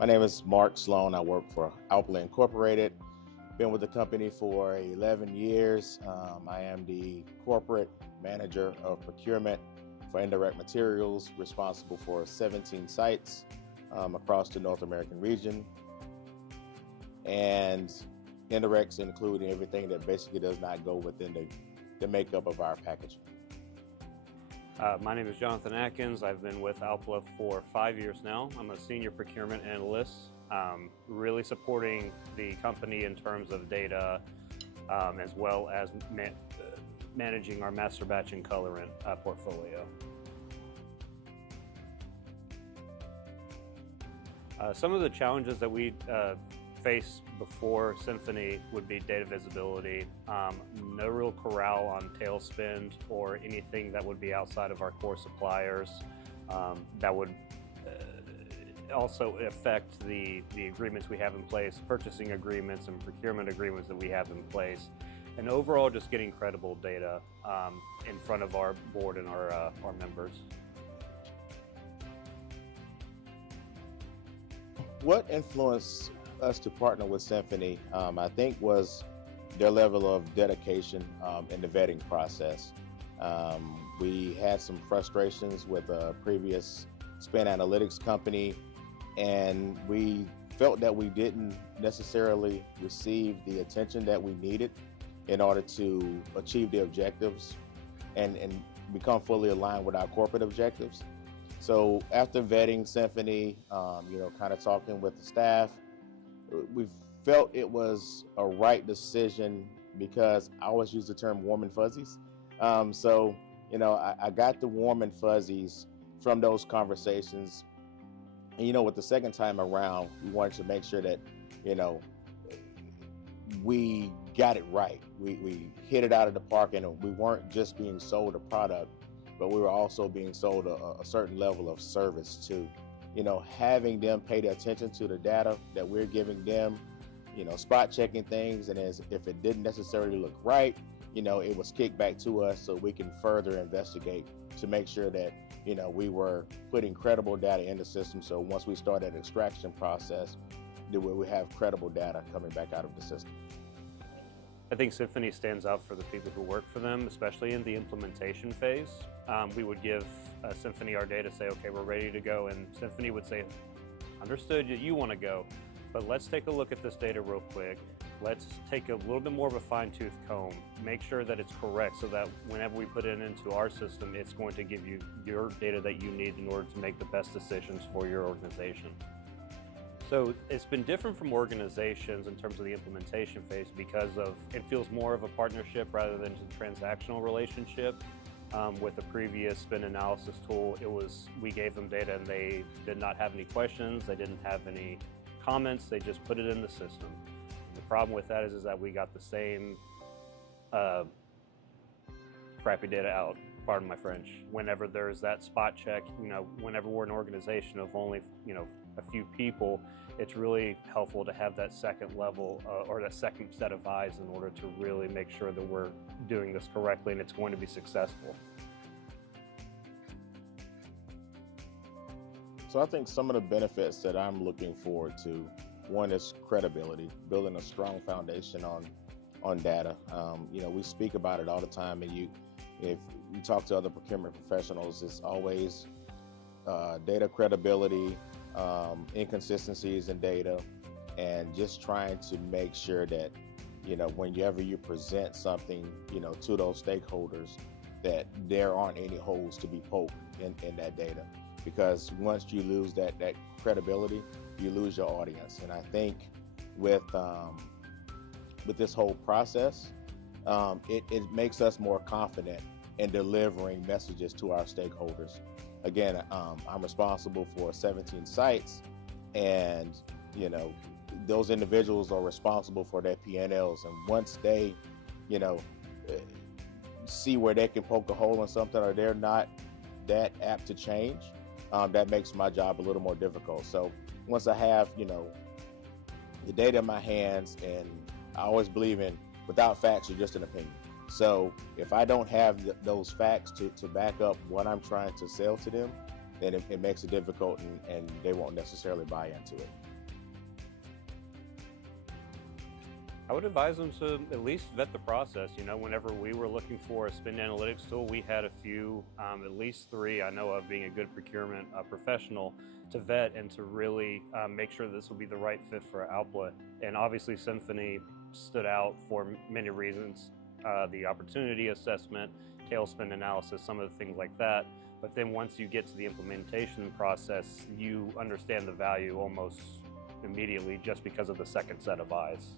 My name is Mark Sloan. I work for ALPLA Incorporated. Been with the company for 11 years. I am the corporate manager of procurement for indirect materials, responsible for 17 sites across the North American region. And indirects include everything that basically does not go within the makeup of our packaging. My name is Jonathan Atkins. I've been with ALPLA for 5 years now. I'm a senior procurement analyst, really supporting the company in terms of data, as well as managing our master batch and colorant portfolio. Some of the challenges that we face before Simfoni would be data visibility, no real corral on tail spend or anything that would be outside of our core suppliers. That would also affect the agreements we have in place, purchasing agreements and procurement agreements that we have in place, and overall just getting credible data in front of our board and our members. What influenced us to partner with Simfoni, I think, was their level of dedication in the vetting process. We had some frustrations with a previous spend analytics company, and we felt that we didn't necessarily receive the attention that we needed in order to achieve the objectives and become fully aligned with our corporate objectives. So after vetting Simfoni, kind of talking with the staff, we felt it was a right decision because I always use the term warm and fuzzies. I got the warm and fuzzies from those conversations. And, with the second time around, we wanted to make sure that, we got it right. We hit it out of the park, and we weren't just being sold a product, but we were also being sold a certain level of service too. Having them pay the attention to the data that we're giving them, spot checking things, and if it didn't necessarily look right, it was kicked back to us so we can further investigate to make sure that, we were putting credible data in the system. So once we start that extraction process, that we have credible data coming back out of the system. I think Simfoni stands out for the people who work for them, especially in the implementation phase. We would give Simfoni our data, say, okay, we're ready to go, and Simfoni would say, understood, you want to go, but let's take a look at this data real quick. Let's take a little bit more of a fine-tooth comb, make sure that it's correct so that whenever we put it into our system, it's going to give you your data that you need in order to make the best decisions for your organization. So it's been different from organizations in terms of the implementation phase because it feels more of a partnership rather than just a transactional relationship. With the previous spend analysis tool, we gave them data and they did not have any questions, they didn't have any comments, they just put it in the system. And the problem with that is that we got the same crappy data out, pardon my French, whenever there's that spot check. Whenever we're an organization of only a few people, it's really helpful to have that second level or that second set of eyes in order to really make sure that we're doing this correctly and it's going to be successful. So I think some of the benefits that I'm looking forward to, one is credibility, building a strong foundation on data. We speak about it all the time, and if you talk to other procurement professionals, it's always data credibility, inconsistencies in data, and just trying to make sure that, whenever you present something, to those stakeholders, that there aren't any holes to be poked in that data. Because once you lose that credibility, you lose your audience. And I think with this whole process, it makes us more confident in delivering messages to our stakeholders. Again, I'm responsible for 17 sites, and those individuals are responsible for their P&Ls. And once they, see where they can poke a hole in something, or they're not that apt to change, that makes my job a little more difficult. So once I have, the data in my hands, and I always believe in without facts, you're just an opinion. So if I don't have those facts to back up what I'm trying to sell to them, then it makes it difficult, and they won't necessarily buy into it. I would advise them to at least vet the process. You know, whenever we were looking for a spend analytics tool, we had a few, at least 3 I know of, being a good procurement professional, to vet and to really make sure this will be the right fit for ALPLA. And obviously Simfoni stood out for many reasons. The opportunity assessment, tail spend analysis, some of the things like that. But then once you get to the implementation process, you understand the value almost immediately just because of the second set of eyes.